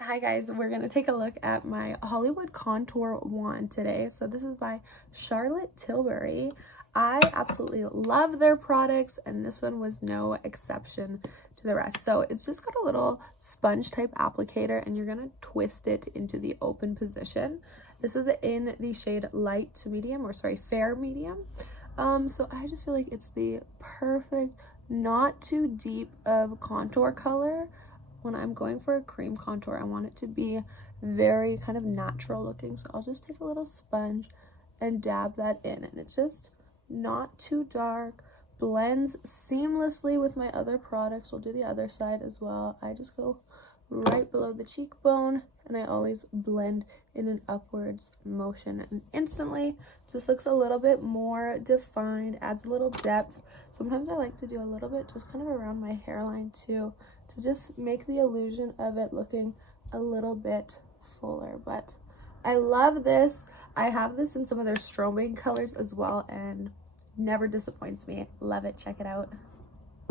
Hi guys, we're going to take a look at my Hollywood Contour Wand today. So this is by Charlotte Tilbury. I absolutely love their products and this one was no exception to the rest. So it's just got a little sponge type applicator and you're going to twist it into the open position. This is in the shade light to medium, or sorry, fair medium. So I just feel like it's the perfect, not too deep of contour color. When I'm going for a cream contour, I want it to be very kind of natural looking. So I'll just take a little sponge and dab that in, and it's just not too dark, blends seamlessly with my other products. We'll do the other side as well. I just go right below the cheekbone and I always blend in an upwards motion, and instantly just looks a little bit more defined, adds a little depth. Sometimes I like to do a little bit just kind of around my hairline too, to just make the illusion of it looking a little bit fuller. But I love this. I have this in some of their strobing colors as well and never disappoints me. Love it. Check it out.